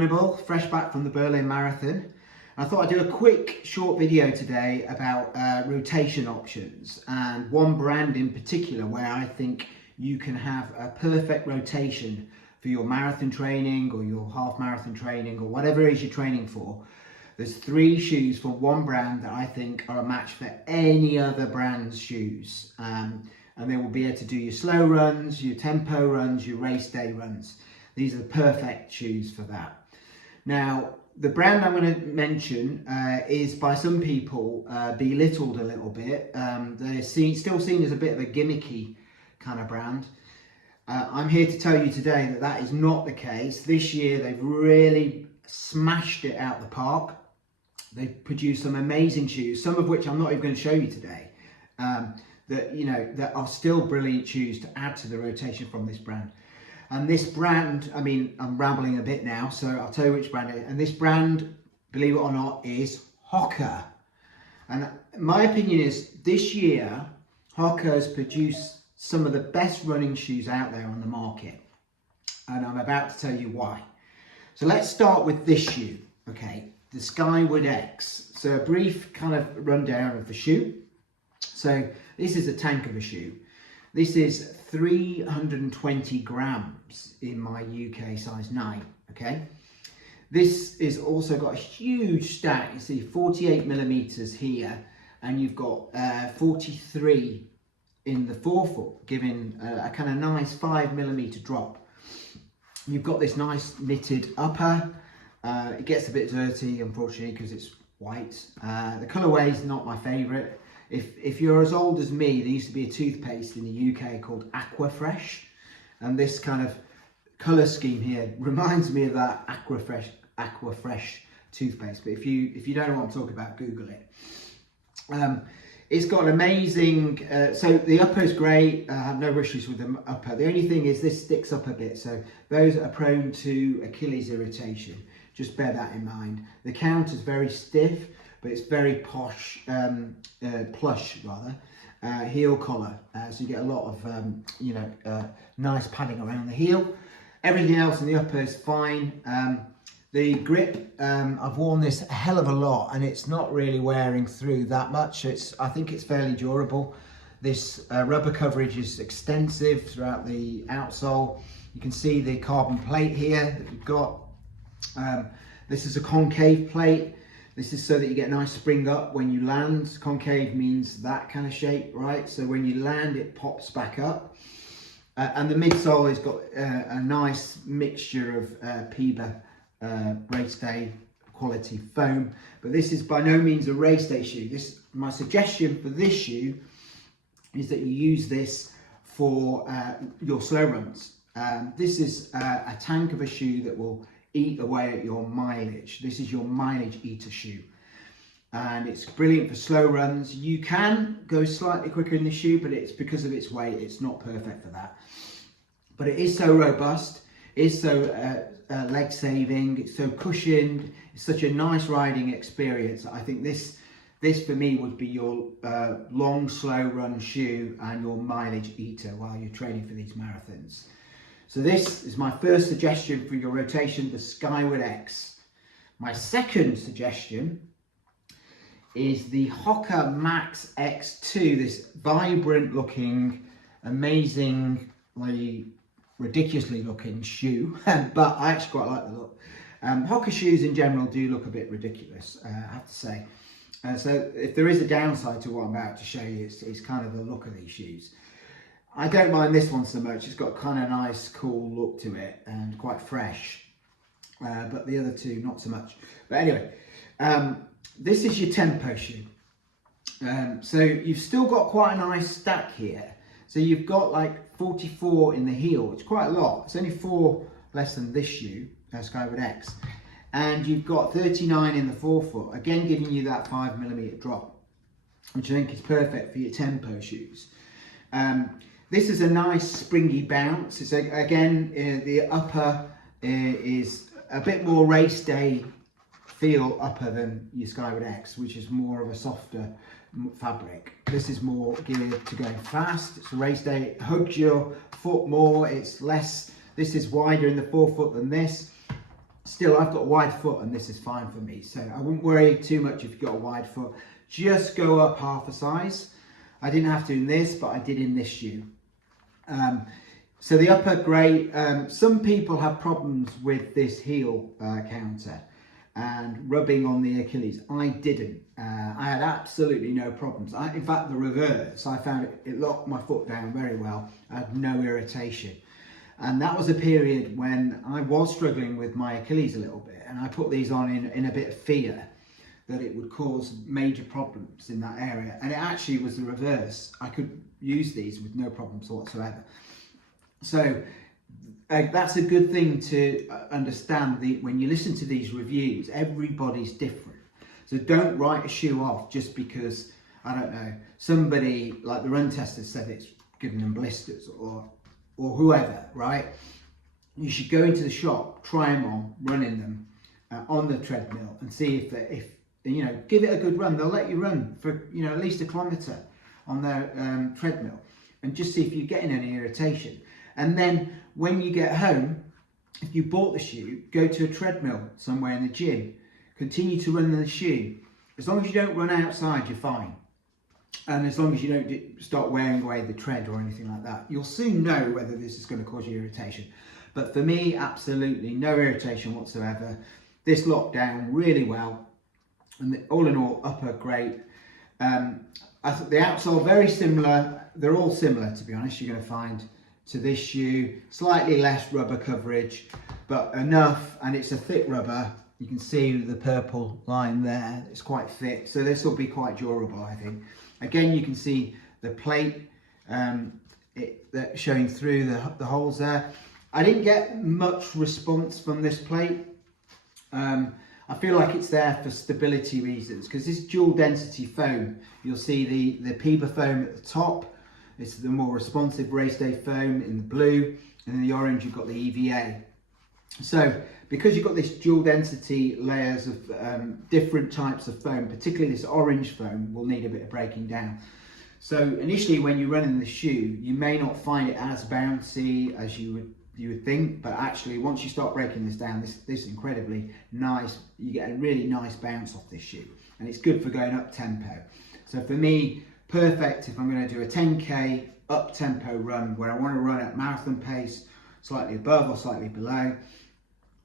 Hannibal, fresh back from the Berlin Marathon. I thought I'd do a quick short video today about rotation options and one brand in particular where I think you can have a perfect rotation for your marathon training or your half marathon training or whatever it is you're training for. There's 3 shoes from one brand that I think are a match for any other brand's shoes. And they will be able to do your slow runs, your tempo runs, your race day runs. These are the perfect shoes for that. Now, the brand I'm going to mention is by some people belittled a little bit. They're still seen as a bit of a gimmicky kind of brand. I'm here to tell you today that that is not the case. This year they've really smashed it out the park. They've produced some amazing shoes, some of which I'm not even going to show you today. That are still brilliant shoes to add to the rotation from this brand. And this brand, I mean, I'm rambling a bit now, so I'll tell you which brand it is. And this brand, believe it or not, is Hoka. And my opinion is this year, Hoka has produced some of the best running shoes out there on the market. And I'm about to tell you why. So let's start with this shoe, okay? The Skyward X. So a brief kind of rundown of the shoe. So this is a tank of a shoe. This is 320 grams in my UK size 9, okay? This is also got a huge stack. You see 48 millimeters here, and you've got 43 in the forefoot, giving a kind of nice 5 millimeter drop. You've got this nice knitted upper. It gets a bit dirty, unfortunately, because it's white. The colorway is not my favorite. If you're as old as me, there used to be a toothpaste in the UK called Aquafresh, and this kind of colour scheme here reminds me of that Aquafresh toothpaste. But if you don't know what I'm talking about, Google it. It's got an amazing, so the upper is great. I have no issues with the upper. The only thing is this sticks up a bit, so those that are prone to Achilles irritation, just bear that in mind. The count is very stiff, but it's very posh, plush rather, heel collar. So you get a lot of, nice padding around the heel. Everything else in the upper is fine. The grip, I've worn this a hell of a lot and it's not really wearing through that much. I think it's fairly durable. This rubber coverage is extensive throughout the outsole. You can see the carbon plate here that we've got. This is a concave plate. This is so that you get a nice spring up when you land. Concave means that kind of shape, right? So when you land, it pops back up. And the midsole has got a nice mixture of PIBA race day quality foam. But this is by no means a race day shoe. My suggestion for this shoe is that you use this for your slow runs. This is a tank of a shoe that will eat away at your mileage. This is your mileage eater shoe, and it's brilliant for slow runs. You can go slightly quicker in the shoe, but it's because of its weight, it's not perfect for that. But it is so robust, it's so leg saving, it's so cushioned, it's such a nice riding experience. I think this for me would be your long slow run shoe and your mileage eater while you're training for these marathons. So this is my first suggestion for your rotation, the Skyward X. My second suggestion is the Hoka Mach X2, this vibrant looking, amazingly, ridiculously looking shoe, but I actually quite like the look. Hoka shoes in general do look a bit ridiculous, I have to say. So if there is a downside to what I'm about to show you, it's kind of the look of these shoes. I don't mind this one so much. It's got kind of nice, cool look to it and quite fresh. But the other two, not so much. But anyway, this is your tempo shoe. So you've still got quite a nice stack here. So you've got like 44 in the heel, which is quite a lot. It's only 4 less than this shoe, Skyward X. And you've got 39 in the forefoot, again giving you that 5 millimeter drop, which I think is perfect for your tempo shoes. This is a nice springy bounce. It's again, the upper is a bit more race day feel upper than your Skyward X, which is more of a softer fabric. This is more geared to going fast. It's a race day. It hugs your foot more. It's less. This is wider in the forefoot than this. Still, I've got a wide foot and this is fine for me. So I wouldn't worry too much if you've got a wide foot. Just go up half a size. I didn't have to in this, but I did in this shoe. So the upper great, some people have problems with this heel counter and rubbing on the Achilles. I didn't. I had absolutely no problems. In fact, the reverse, I found it locked my foot down very well. I had no irritation. And that was a period when I was struggling with my Achilles a little bit, and I put these on in a bit of fear that it would cause major problems in that area. And it actually was the reverse. I could use these with no problems whatsoever. So that's a good thing to understand. When you listen to these reviews, everybody's different. So don't write a shoe off just because, I don't know, somebody like the run tester said it's giving them blisters or whoever, right? You should go into the shop, try them on, run in them on the treadmill and see if you know, give it a good run. They'll let you run for, you know, at least 1 kilometre on their treadmill and just see if you're getting any irritation. And then when you get home, if you bought the shoe, go to a treadmill somewhere in the gym, continue to run in the shoe. As long as you don't run outside, you're fine. And as long as you don't start wearing away the tread or anything like that, you'll soon know whether this is going to cause you irritation. But for me, absolutely no irritation whatsoever. This locked down really well. And all in all, upper great. I thought the outsole very similar. They're all similar, to be honest. You're going to find to this shoe, slightly less rubber coverage, but enough. And it's a thick rubber. You can see the purple line there. It's quite thick, so this will be quite durable, I think. Again, you can see the plate showing through the holes there. I didn't get much response from this plate. I feel like it's there for stability reasons because this dual density foam, you'll see the Piba foam at the top. It's the more responsive race day foam in the blue, and in the orange you've got the EVA. So because you've got this dual density layers of different types of foam, particularly this orange foam will need a bit of breaking down. So initially when you run in the shoe, you may not find it as bouncy as you would think, but actually once you start breaking this down, this is incredibly nice. You get a really nice bounce off this shoe, and it's good for going up tempo. So for me, perfect if I'm going to do a 10k up tempo run where I want to run at marathon pace, slightly above or slightly below.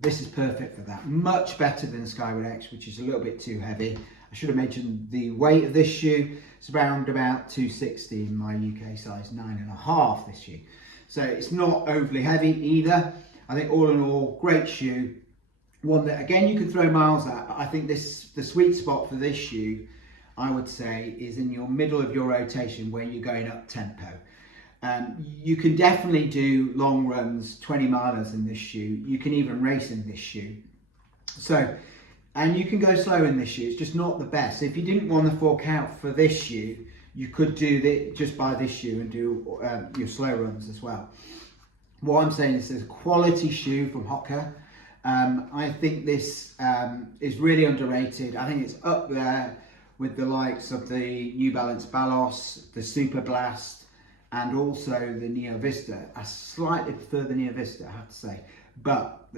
This is perfect for that. Much better than the Skyward X, which is a little bit too heavy. I should have mentioned the weight of this shoe. It's around about 260 in my UK size 9.5 this shoe. So it's not overly heavy either. I think all in all, great shoe. One that again you can throw miles at, but I think the sweet spot for this shoe, I would say, is in your middle of your rotation where you're going up tempo. You can definitely do long runs, 20 milers in this shoe. You can even race in this shoe. So, and you can go slow in this shoe. It's just not the best. If you didn't want to fork out for this shoe, you could do just buy this shoe and do your slow runs as well. What I'm saying is, it's a quality shoe from Hoka. I think this is really underrated. I think it's up there with the likes of the New Balance Balos, the Super Blast, and also the Neo Vista. I slightly prefer the Neo Vista, I have to say. But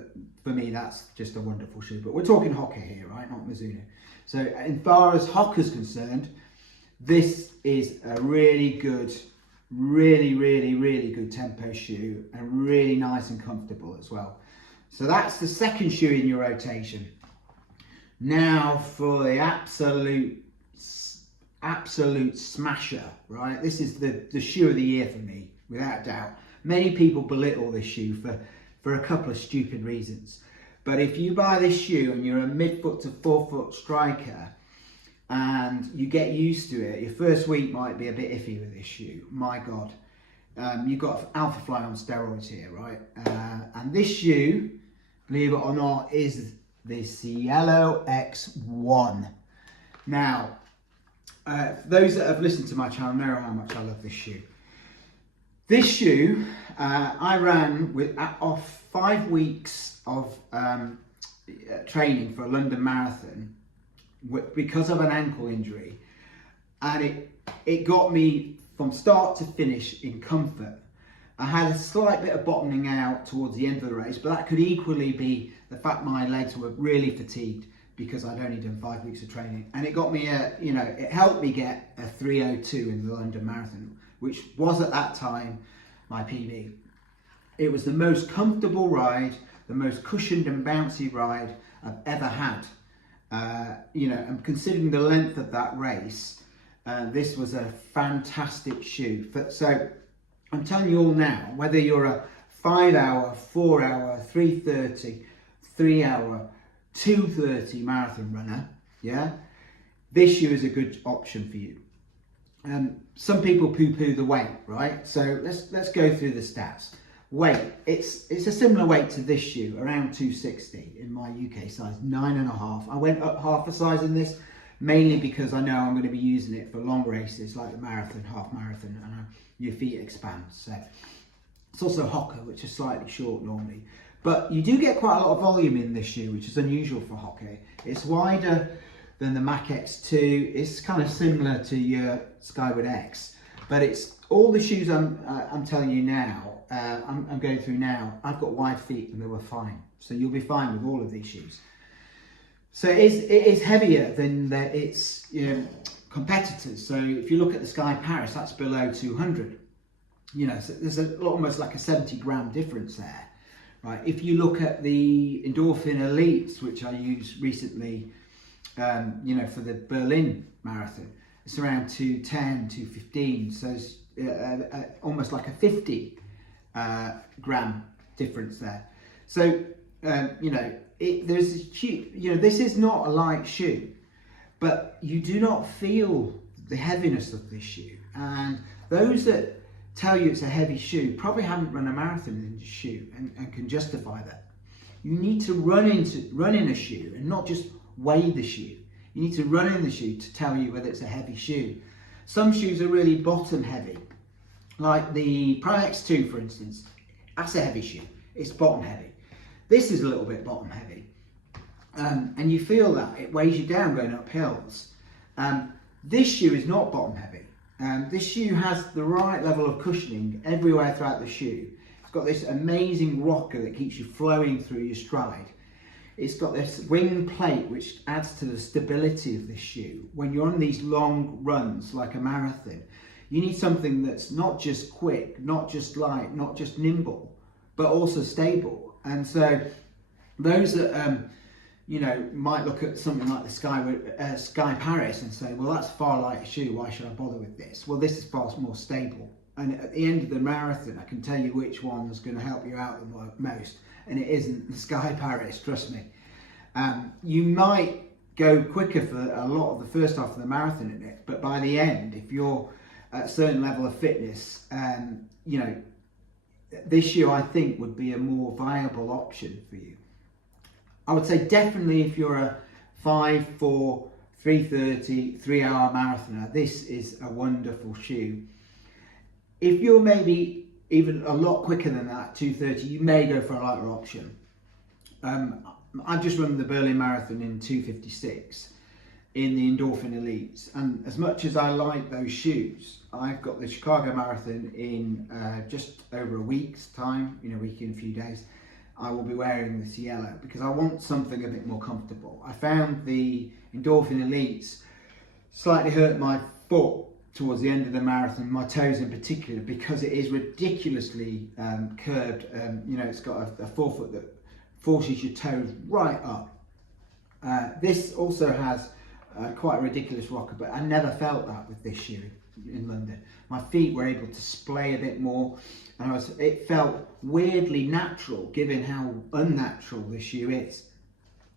for me, that's just a wonderful shoe. But we're talking Hoka here, right? Not Mizuno. So as far as Hoka's concerned, this is a really good, really good tempo shoe, and really nice and comfortable as well. So that's the second shoe in your rotation. Now for the absolute smasher, right? This is the shoe of the year for me, without doubt. Many people belittle this shoe for a couple of stupid reasons. But if you buy this shoe and you're a mid-foot to forefoot striker and you get used to it, your first week might be a bit iffy with this shoe. My God. You've got Alpha Fly on steroids here, right? And this shoe, believe it or not, is the Cielo X1. Now, those that have listened to my channel know how much I love this shoe. This shoe, I ran off 5 weeks of training for a London marathon because of an ankle injury, and it got me from start to finish in comfort. I had a slight bit of bottoming out towards the end of the race, but that could equally be the fact my legs were really fatigued because I'd only done 5 weeks of training. And it got me it helped me get a 3:02 in the London Marathon, which was at that time my PB. It was the most comfortable ride, the most cushioned and bouncy ride I've ever had. And considering the length of that race, this was a fantastic shoe. So I'm telling you all now, whether you're a 5 hour, 4 hour, 3:30, 3 hour, 2:30 marathon runner, this shoe is a good option for you. Some people poo-poo the weight, right? So let's go through the stats. Weight, it's a similar weight to this shoe, around 260 in my UK size, 9.5. I went up half a size in this, mainly because I know I'm going to be using it for long races like the marathon, half marathon, and your feet expand. So it's also Hoka, which is slightly short normally, but you do get quite a lot of volume in this shoe, which is unusual for Hoka. It's wider than the Mach X2. It's kind of similar to your Skyward X, but it's all the shoes I'm telling you now. I'm going through now. I've got wide feet and they were fine, so you'll be fine with all of these shoes. So it is heavier than its competitors. So if you look at the Sky Paris, that's below 200. So there's almost like a 70 gram difference there, right? If you look at the Endorphin Elites, which I used recently, for the Berlin Marathon, it's around 210, 215. So it's almost like a 50 gram difference there. So there's a huge, this is not a light shoe, but you do not feel the heaviness of this shoe. And those that tell you it's a heavy shoe probably haven't run a marathon in this shoe and can justify that. You need to run in a shoe and not just weigh the shoe. You need to run in the shoe to tell you whether it's a heavy shoe. Some shoes are really bottom heavy, like the Prime X2, for instance. That's a heavy shoe. It's bottom heavy. This is a little bit bottom heavy, and you feel that it weighs you down going up hills. This shoe is not bottom heavy. This shoe has the right level of cushioning everywhere throughout the shoe. It's got this amazing rocker that keeps you flowing through your stride. It's got this wing plate which adds to the stability of this shoe. When you're on these long runs like a marathon, you need something that's not just quick, not just light, not just nimble, but also stable. And so those that might look at something like the Sky Paris and say, well, that's far lighter shoe, why should I bother with this? Well, this is far more stable. And at the end of the marathon, I can tell you which one's going to help you out the most. And it isn't the Sky Paris, trust me. You might go quicker for a lot of the first half of the marathon in it, but by the end, if you're at a certain level of fitness, this shoe I think would be a more viable option for you. I would say definitely if you're a 5, 4, 3:30, 3 hour marathoner, this is a wonderful shoe. If you're maybe even a lot quicker than that, 2:30, you may go for a lighter option. I've just run the Berlin Marathon in 2:56 in the Endorphin Elites, and as much as I like those shoes, I've got the Chicago Marathon in just over a week's time, a week in a few days. I will be wearing the Cielo because I want something a bit more comfortable. I found the Endorphin Elites slightly hurt my foot towards the end of the marathon, my toes in particular, because it is ridiculously curved. It's got a forefoot that forces your toes right up. This also has quite a ridiculous rocker, but I never felt that with this shoe in London. My feet were able to splay a bit more, and it felt weirdly natural given how unnatural this shoe is.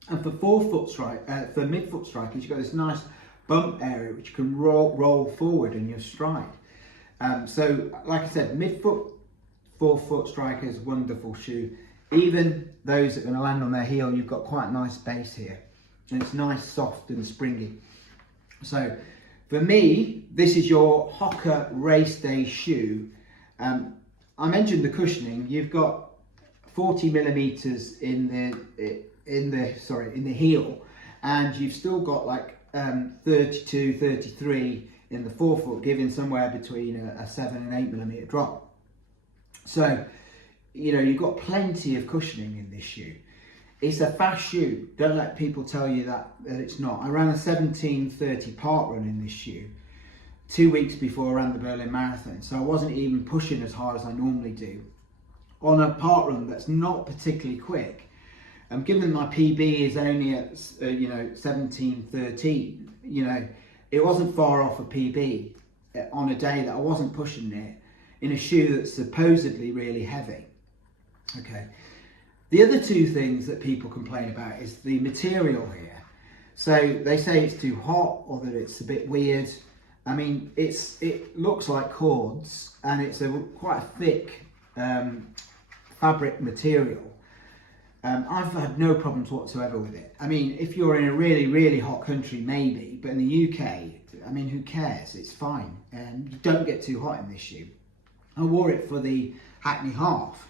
And for for midfoot strikers, you've got this nice bump area which can roll forward in your stride. So like I said, midfoot, forefoot strikers, wonderful shoe. Even those that are going to land on their heel, you've got quite a nice base here, and it's nice, soft and springy. So for me, this is your Hoka race day shoe. I mentioned the cushioning. You've got 40 millimeters in the heel, and you've still got like 32, 33 in the forefoot, giving somewhere between a 7 and 8 millimeter drop. So, you know, you've got plenty of cushioning in this shoe. It's a fast shoe. Don't let people tell you that it's not. I ran a 17:30 park run in this shoe 2 weeks before I ran the Berlin Marathon. So I wasn't even pushing as hard as I normally do on a park run that's not particularly quick. Given my PB is only at 17:13, you know, it wasn't far off a PB on a day that I wasn't pushing it in a shoe that's supposedly really heavy. Okay. The other two things that people complain about is the material here. So they say it's too hot or that it's a bit weird. I mean, it looks like cords, and it's quite a thick fabric material. I've had no problems whatsoever with it. I mean, if you're in a really, really hot country, maybe, but in the UK, I mean, who cares? It's fine. You don't get too hot in this shoe. I wore it for the Hackney Half.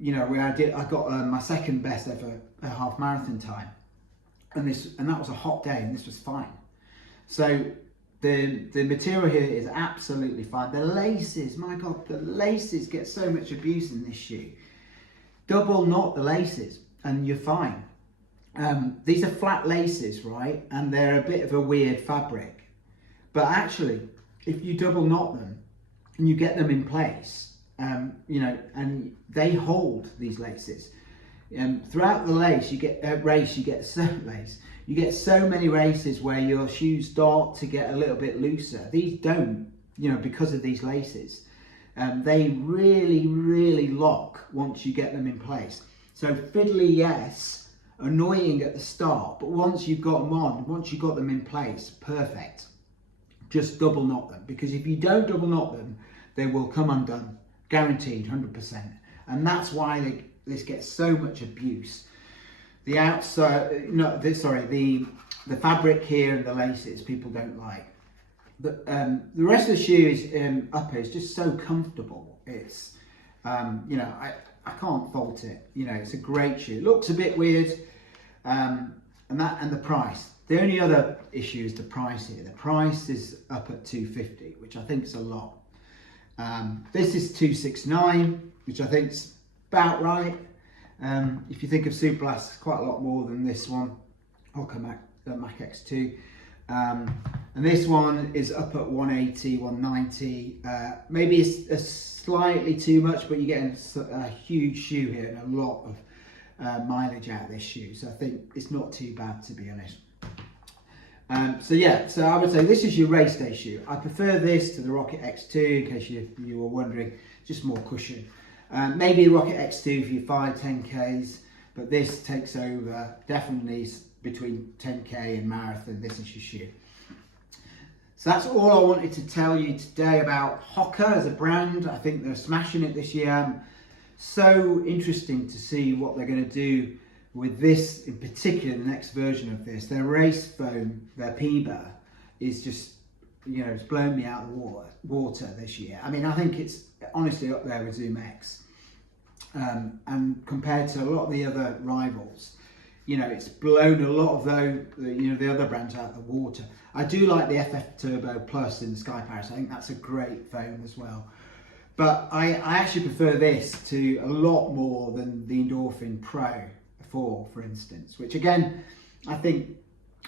You know, where I got my second best ever half marathon time, and that was a hot day, and this was fine. So the material here is absolutely fine. The laces, my God, the laces get so much abuse in this shoe. Double knot the laces and you're fine. These are flat laces, right? And they're a bit of a weird fabric. But actually, if you double knot them and you get them in place, you know, and they hold these laces. Throughout the race, you get so many races where your shoes start to get a little bit looser. These don't, you know, because of these laces. They really, really lock once you get them in place. So fiddly, yes, annoying at the start, but once you've got them on, once you've got them in place, perfect. Just double knot them, because if you don't double knot them, they will come undone, guaranteed, 100%. And that's why this gets so much abuse. The outside, the fabric here and the laces, people don't like. The rest of the shoe is upper is just so comfortable. It's you know, I can't fault it. You know, it's a great shoe. It looks a bit weird, and the price. The only other issue is the price here. The price is up at $250, which I think is a lot. This is $269, which I think is about right. If you think of Superblast, it's quite a lot more than this one, Hoka Mach X2. And this one is up at 180, 190. Maybe it's slightly too much, but you're getting a huge shoe here and a lot of mileage out of this shoe. So I think it's not too bad, to be honest. So I would say this is your race day shoe. I prefer this to the Rocket X2, in case you were wondering, just more cushion. Maybe a Rocket X2 for your 5-10Ks, but this takes over, definitely between 10K and marathon. This is your shoe. So that's all I wanted to tell you today about Hoka as a brand. I think they're smashing it this year. So interesting to see what they're going to do with this, in particular, the next version of this. Their race foam, their PBA, is just, you know, it's blown me out of the water this year. I mean, I think it's honestly up there with Zoom X. And compared to a lot of the other rivals, you know, it's blown a lot of the other brands out of the water. I do like the FF Turbo Plus in the Sky Paris. I think that's a great foam as well. But I actually prefer this to a lot more than the Endorphin Pro 4, for instance, which again, I think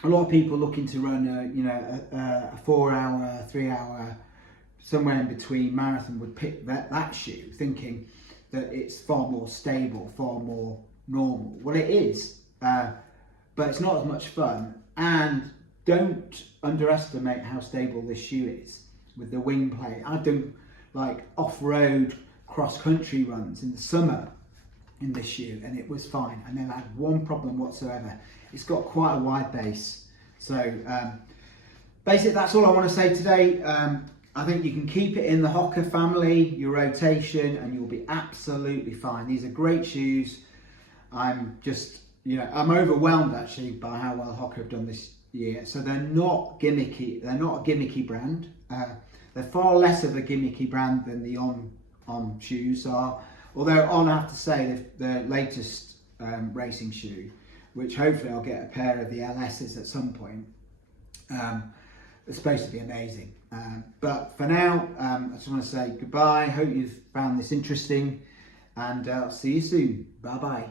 a lot of people looking to run a 4-hour, 3-hour, somewhere in between marathon would pick that shoe, thinking that it's far more stable, far more normal. Well, it is, but it's not as much fun. And don't underestimate how stable this shoe is with the wing plate. I've done like off-road cross-country runs in the summer in this shoe, and it was fine. I never had one problem whatsoever. It's got quite a wide base. So basically that's all I want to say today. I think you can keep it in the Hoka family, your rotation, and you'll be absolutely fine. These are great shoes. I'm just, I'm overwhelmed actually by how well Hoka have done this year. So they're not gimmicky. They're not a gimmicky brand. They're far less of a gimmicky brand than the On shoes are. Although On, I have to say, the latest racing shoe, which hopefully I'll get a pair of the LS's at some point. It's supposed to be amazing. But for now, I just want to say goodbye. Hope you've found this interesting, and I'll see you soon. Bye bye.